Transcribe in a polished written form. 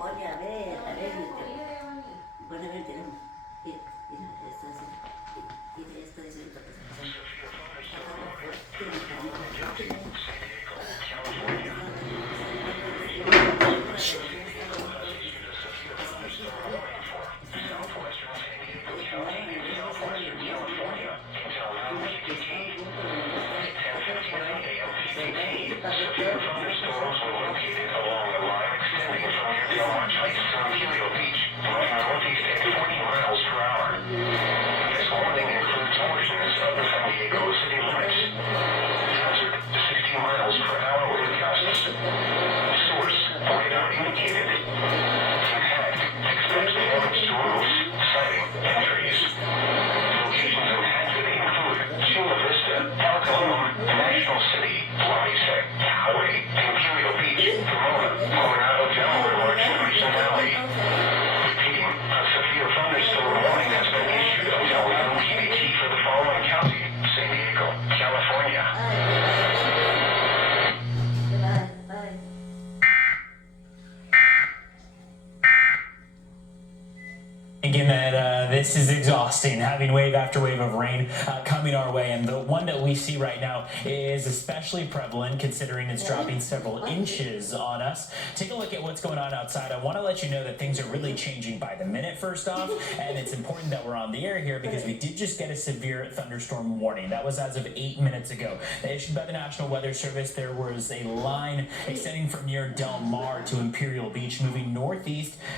oye, a ver, buenamente, no. Mira, esto es, mira, esto es lo que Thunderstorms were located along the line extending from near Del Mar Heights to Imperial Beach, blowing northeast at 40 miles per hour. This warning includes portions of the San Diego city limits. Hazard to 60 miles per hour wind gusts. Source, radar indicated. Impact, expect damage to roofs, siding, and trees. Locations impacted include Chula Vista, El Cajon, National City, Tech, Poway, Imperial Beach, Pomona, Coronado Del Mar, Jefferson Valley. Repeating, a severe thunderstorm warning has been issued until 9 PDT for the following county: San Diego, California. Bye. Thinking that this is exhausting, having wave after wave of rain coming our way, and the one that we see right now is especially prevalent considering it's dropping several inches on us. Take a look at what's going on outside. I want to let you know that things are really changing by the minute first off, and it's important that we're on the air here because we did just get a severe thunderstorm warning. That was as of 8 minutes ago. Issued by the National Weather Service. There was a line extending from near Del Mar to Imperial Beach, moving northeast